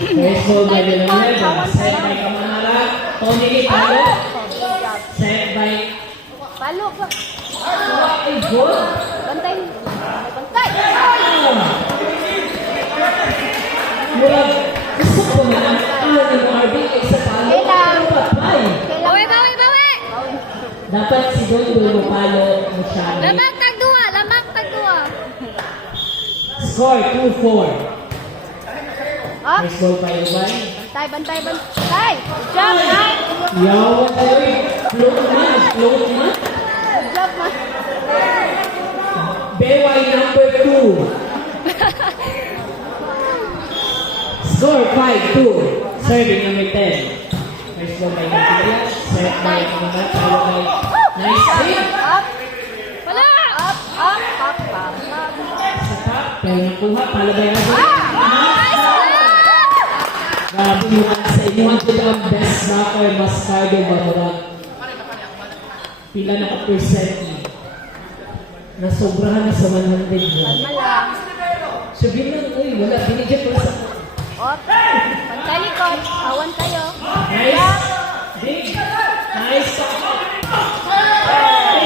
First ball by Villanueva. Set by Kamahara. Tony Palo. Set by... Palo pa. Ay, good. Bantay. Bantay. Mula, gusto ko na ang ng RBA sa palo. Kailang. Patay. Bawi, bawi, bawi. Dapat si Dondo palo mo siya. Lamang tagdua, lamang tagdua. Score 2-4. Up. First ball by Ubay. Bantay, bantay, bantay. Good job, man. Yawan tayo. Float man. Float man. Good job, man. Beway number 2. Score 5-2. Serving number 10. First ball by Nigeria. Set by Kamahara. Follow by nice hit. Up. Wala. Up, up, up, up, up. Sapa. Pero nakuha. Follow by Nice. Nice one. Grabe mo sa inyo ang best rapper Mascardo Batorag. Pila na ka-percent nasobrahan na sa 100 na. Malang. Sabihin lang, uy, wala, binigyan ko sa... Up. Bantay likod. Awan kayo. Nice! Big! Nice!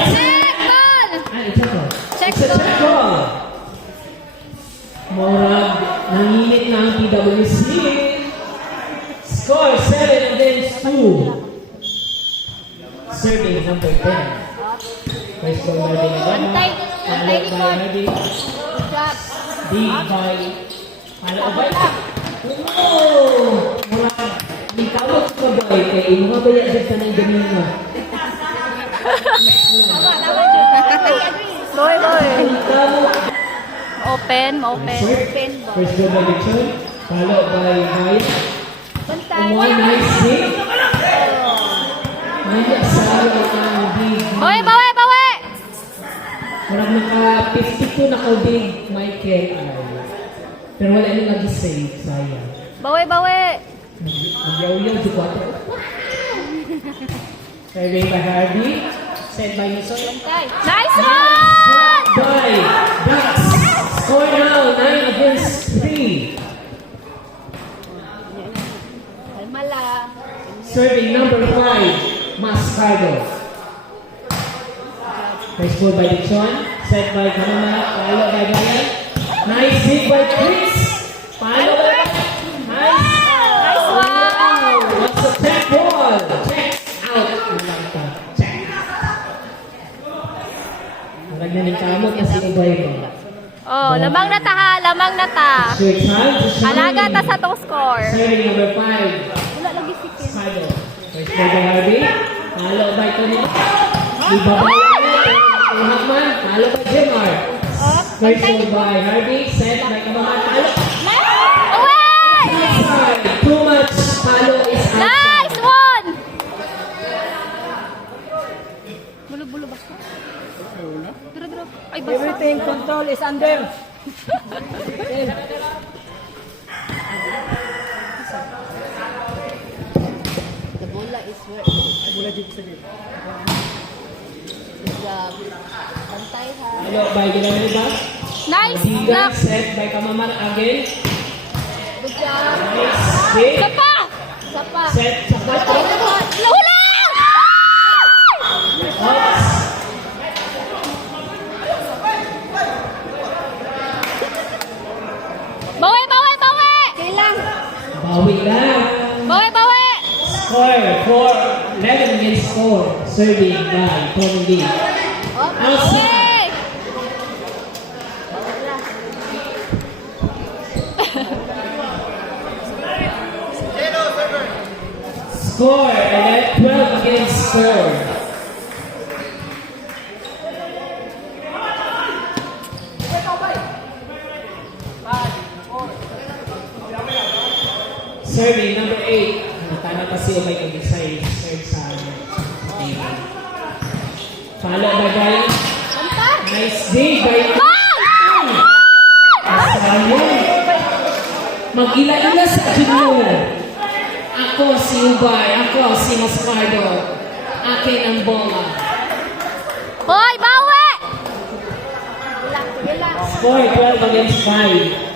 Check ball. Check ball. Check It's a ball. check ball. Morag, nanginit na ang PWC. Score 7 against 2. Serving number 10. First ball by Benegama. Bantay. Bantay Followed by likod. Hardy. Good job. Big by... Followed by... Oh! Morag, hindi tawag ka ba kay mga bayad dyan ka ng ganyan na. Boy, boy. Tawag. Open, open. Open ball. First ball by Lechon. Followed by Mike. Bantay. One nice hit. Nanya sa ang big. Bawi, bawi, bawi. Marag naka-52 na ka-big Michael ay. Pero wala yung nag-save. Sayang. Bawi, bawi. Nagyaw-yaw si Quattro. Survey by Hardy. Set by Nison. Bantay. Nice one! By Dax. Score now 9 against 3. Kalmala. Serving number 5, Mascardo. First ball by Dixon. Set by Kamahara. Follow by Brian. Nice hit by Chris. Follow by nice. Nice one! What's a check ball? Check out. Check. Nagnaning kamot na si Ubay mo. Oh, lamang na ta ha, lamang na ta. Switch hand to Shine. Alaga ta sa tong score. Serving number 5. Wala lagi si Ken. Mascardo. First ball by Harvey. Follow by Tony. Ibabay. Tuhakman. Follow by Jemar. Up. First Bantay. ball by Harvey. Set by Kamahara. Away! Outside. Too much. Palo is outside. Nice one! Bulo-bulo ba siya? Duro-duro. Ay, basta. Everything control is under. The bola is where? Mula dito sa dito. Good job. Bantay ha. Palo by Villanueva. Nice Bigan. block. Set by Kamahara again. Good job. Nice hit. Sapa! Sapa. Set sa Bantay pato. likod. Lahula! Outs. Bawi, bawi, bawi! Kailang. Bawi lang. Bawi, bawi! Score 4. 11 against 4. Serving by Tony Lee. Oh, Outside. away! Score 12 against 4. Serving number 8. Natana pa si Umay kung isa serve sa team. Follow by Brian. Bantay! Nice day by Sayang. Mag-ila-ila sa Junior. Ako si Ubay. Ako si Mascardo. Akin ang bola. Hoy, bawi! Relax, relax. Score 12 against 5.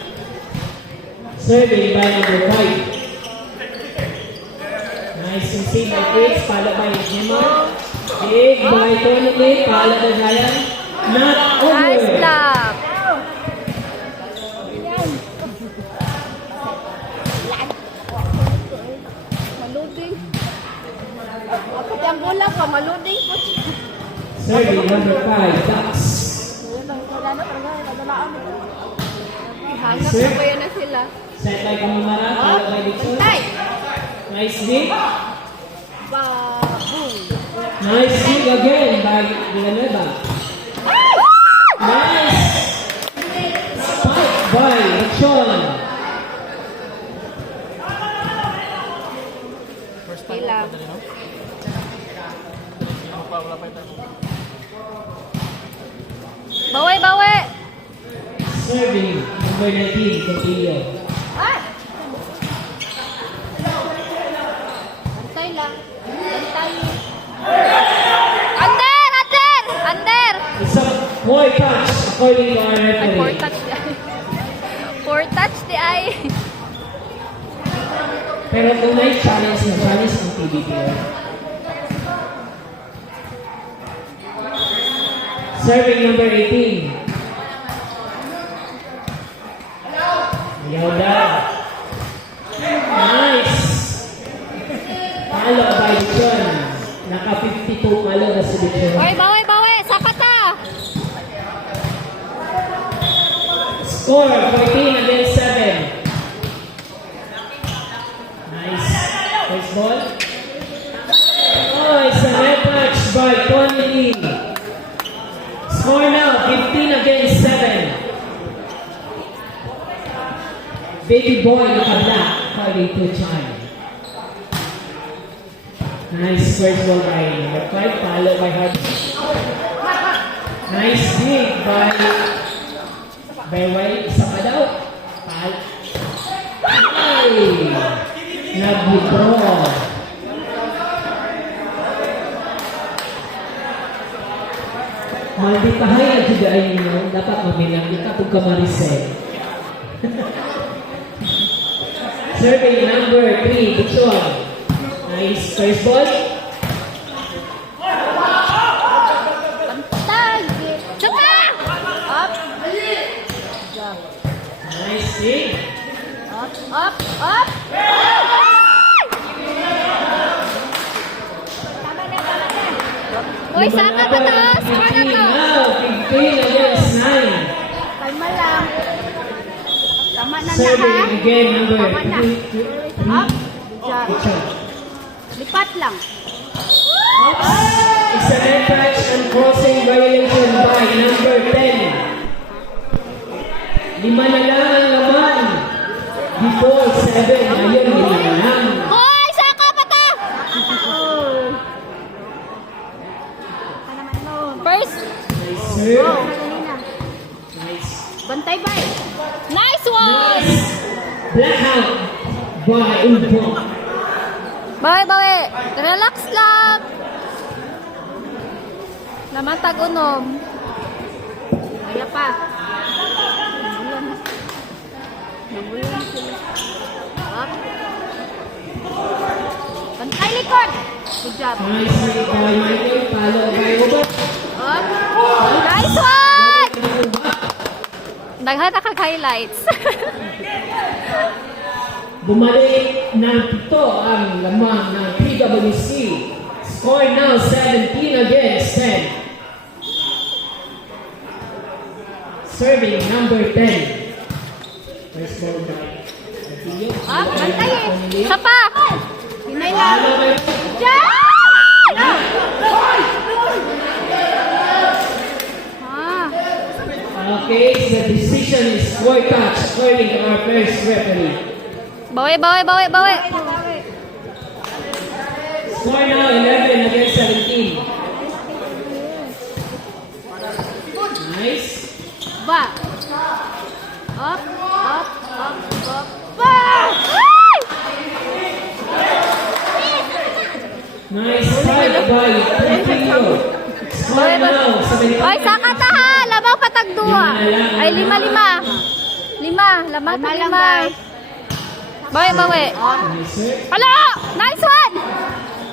Serving by number 5. Nice and save by Chris, followed by Gemma. Big by Tony, followed by Ryan. Not over. Nice block. Maluding. Ako yung bola pa, maluding po. Serving number 5, Dax. Hanap na ba yan na sila? Set by Kumamara, followed by Dixon. Tay! Nice dig. Baboom! Nice dig again by Villanueva. Nice. Spike by Lechon. Ilang. Bawi, bawi! Serving number 19, Contillo. Antay lang. Antay. Under! Under! Under! It's a boy touch according to our Ay, four referee. touch di ay. Four touch di ay. Pero kung may challenge na challenge ng TBT. Serving number 18. Ayaw daw. Nice. Palo by John. Naka 52 palo na si Bichon. Bawi, bawi, bawi! Saka ta! Score 14 against 7. Nice. First ball. Oh, it's a net touch by Tony Lee. Score now 15 against 7. Baby boy naka-black according to Chan. Nice first ball by number 5, followed by Hart. Nice dig by White. Isa pa daw. Ay! Nag-withdraw. Malditahay na juga ninyo. Dapat mamilang kita kung kamarisay. Serving number 3, Bichon. Nice first ball. Antay! Saka! Up! Nice dig. Up! Up! Up! Uy, saka pa to! Saka na to! Now, 15 against 9. Kalma lang. Tama na na ha. Serving again number Tama na. 3, Up! Diyan. Bichon. Lipat lang. It's a net touch and crossing violation by number 10. 5 na lang ang laman. Before 7, ayun, 5 na lang. Hoy! Saka pa to! First. Nice serve. Nice. Bantay ba? Nice one! Nice. Blackout by Ulbo. Bawi, bawi. Relax lang. Namatag unom. Kaya pa. Nabulan sila. Up. Bantay likod. Good job. Nice serve by Michael. Follow by Robert. Up. Nice one! Daghan na kag-highlights. Bumalik ng 7 ang lamang ng PWC. Score now 17 against 10. Serving number 10. First ball by Castillo. Up. Bantay eh. Isa pa. Hinay lang. Follow by Diyan! Ah. Okay, the decision is 4 touch according to our first referee. Bawi, bawi, bawi, bawi. Score now 11 against 17. Nice. Ba. Up, up, up, up. Ba! Ay! Nice fight by Trujillo. Score now 17. Ay, saka ta ha. Lamang patag duwa. Ay, 5-5. 5. Lamang tag 5. Bawi, bawi. Nice serve. Hala! Nice one!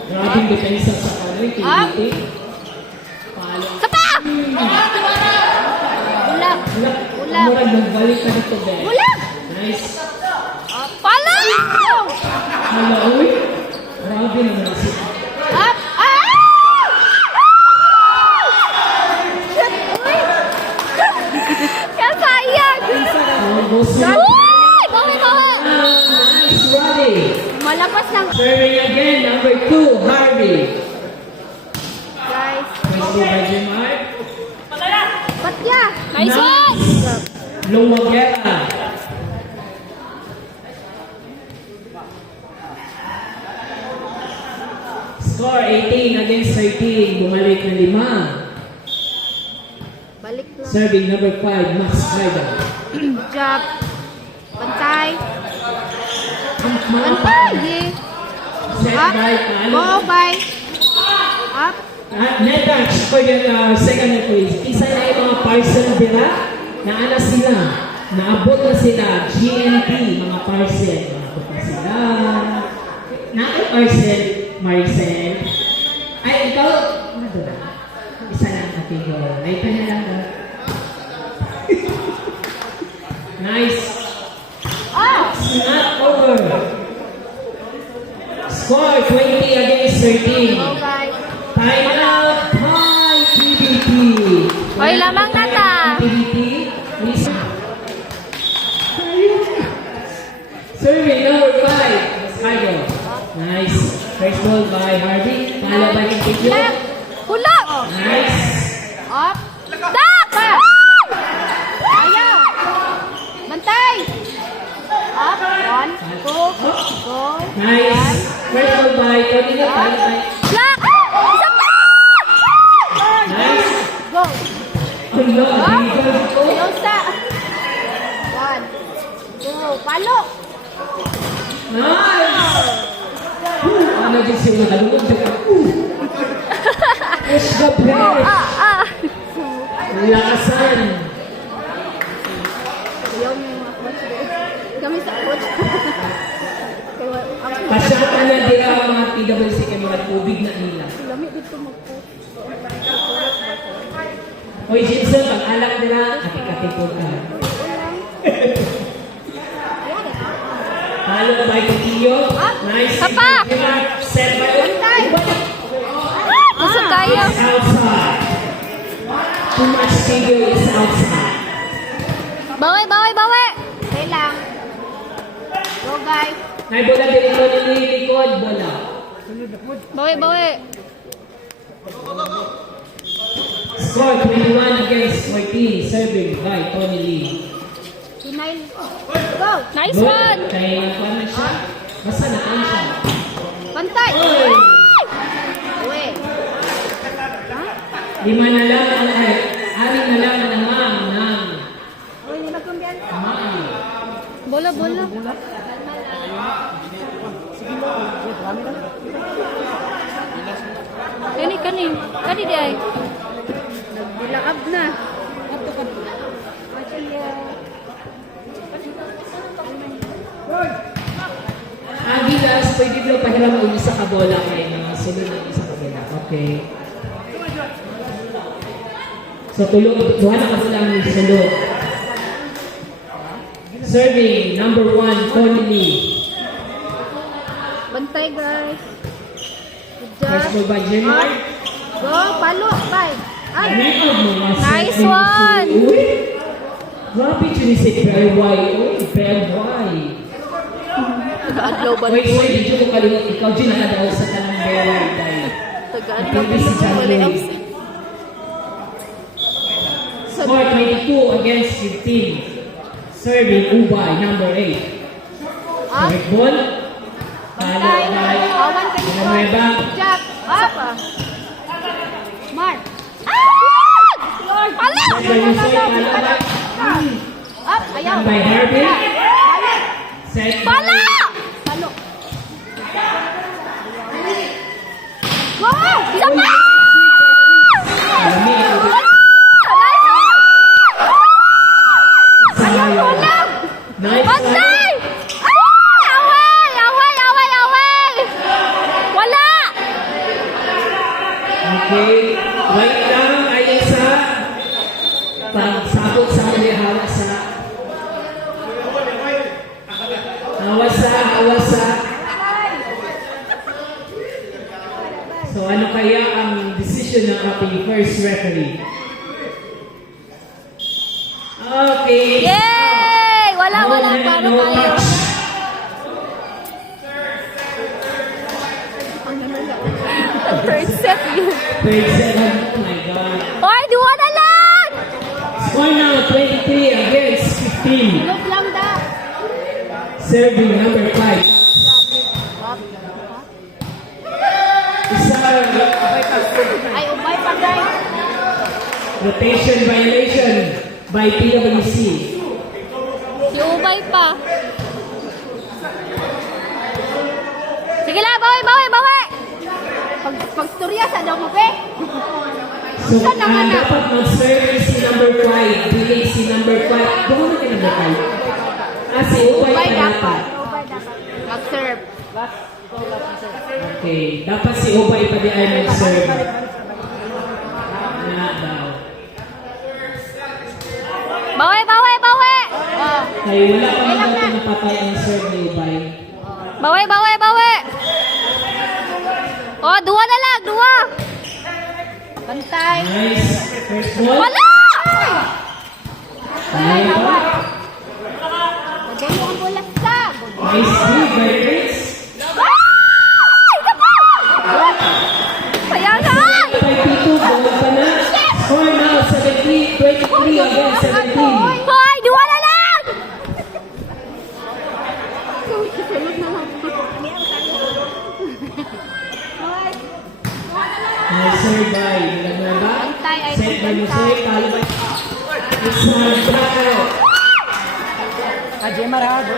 Grabing depensa sa kanoy. Kiliti. Palo. Isa pa! Ulam. Ulam. Murag nagbalik ka dito, Ben. Ulam! Nice. Pala! Hala, uy. Grabe naman si Up! Ah! Shit! Uy! Kasayang! Uy! Bawi, bawi! Nice Roddy. Malapas lang. Serving again, number 2, Harvey. Guys. Nice to by Jemar. Patya! Nice one! Lumagera. Score 18 against 13. Bumalik na 5. Balik lang. Serving number 5, Max Ryder. Good job. Bantay. Bantay! Yeah. Set Up. by Go, Palo. bye. Up. Net touch for the second net please. Isa na yung mga parcel dira. Naana sila. Naabot na sila. GNP, mga parcel. Naabot na sila. Naabot parcel, Maricel. Ay, ikaw. Ano doon? Isa lang na figure. Ay, pa na lang ba? Nice. Ah! It's not over. Score 20 against 13. Go, guys. Time out. Hi, PBT. Oy, lamang na ta. PBT. Serving number 5. Mascargo. Nice. First ball by Harvey. Follow by Kikyo. Left. Hulak. Nice. Up. Stop! Ayaw. Bantay. Up. 1, 2, go. Nice. First ball by Kikyo. Follow by. Black. Isa pa. Nice. Go. Hello. Up. Go. Yosa. 1, 2, palo. Nice. Ano din siya nakalungod siya. Push the press. Ah. Lakasan. Ayaw mo yung mga coach. Kami sa coach. Kaya, ang Pasyata na dila ang mga PWC kay mga tubig na nila. lamig dito mag-coach. Hoy, Jensen, pag-alak nila, ati-ati po ka. Halo by Kikyo. Nice. Papa! Set by Bantay. Busog kayo. It's outside. Too much video is outside. Bawi, bawi, bawi. Okay lang. Go, guys. Nay bola dito nilikod bola. Bawi, bawi. Score 21 against 14. Serving by Tony Lee. Denial. Go. Nice Good. one. Kaya na siya. Basta na tayo siya. Bantay. Oy. Uwi. 5 na lang ang anim na lang ang ng Uy, hindi magkumbiyan. Ma'am. Bola, bola. Kani, kani. Kani di ay. Nagbilakab na. Ato ka. Agilas, pwede daw pahiram ang isa ka bola kay mga sunod ng isa ka bola. Okay. So, duha na ka lang yung sulod. Serving, number 1, Tony Lee. Bantay, guys. Good First job. ball by Jemar. Go, palo. Bye. Ay. Nice one. Uy! Grabe siya ni si Perway. Uy, Perway. Adlaw ba? Wait, dito ko kalimut. Ikaw dyan nakadaw sa tanang Perway. Taga-adlaw Ipibis si John Ray. Score 22 against 15. Serving Ubay, number 8. Up. Correct ball. Talo Bantay. by Awan ka dito. Villanueva. Good job. Up. Mark. Ah! Pala! Set by Lusoy, talo by Up. Ayaw. by Harvey. Balik. Set Pala! Palo. Go! Isa pa! Alami. Ayaw mo lang! Nice one. Bantay! Ah! Awasa. So ano kaya ang decision ng ating first referee? Okay. Yay! Wala. No Paano tayo? touch. Third set yun. Third set. Oh my God. Hoy, duwa na lang! Score now 23 against 15. Look lang da. Serving number 5. Isa Ay, ubay pa guys. rotation violation by PwC. Si ubay pa. Sige lang, bawi. Pagstorya sa daw mo, be. So, Saan naman na? dapat mag-serve si number 5. Delay si number 5. Doon na kay number 5. Si Ubay Ubay pa dapat. dapat. Mag-serve. Okay. Dapat si Ubay pa di ay mag-serve. Na daw. Bawi. Oh. Kaya wala pa man daw napatay ang serve ni Ubay. Bawi. Oh, duwa na lang, duwa. Bantay. Nice. First ball. Wala! Tayo ba? Magano ang bulas ka. Nice move by Chris. Isa pa! Kaya nga! By Tito, ball pa na. Score now 23 against 17. Hoy, duwa na lang! Nice serve by Villanueva. Bantay ay Set by bantay. Jose. Talo by It's not back out. Ajay Marado.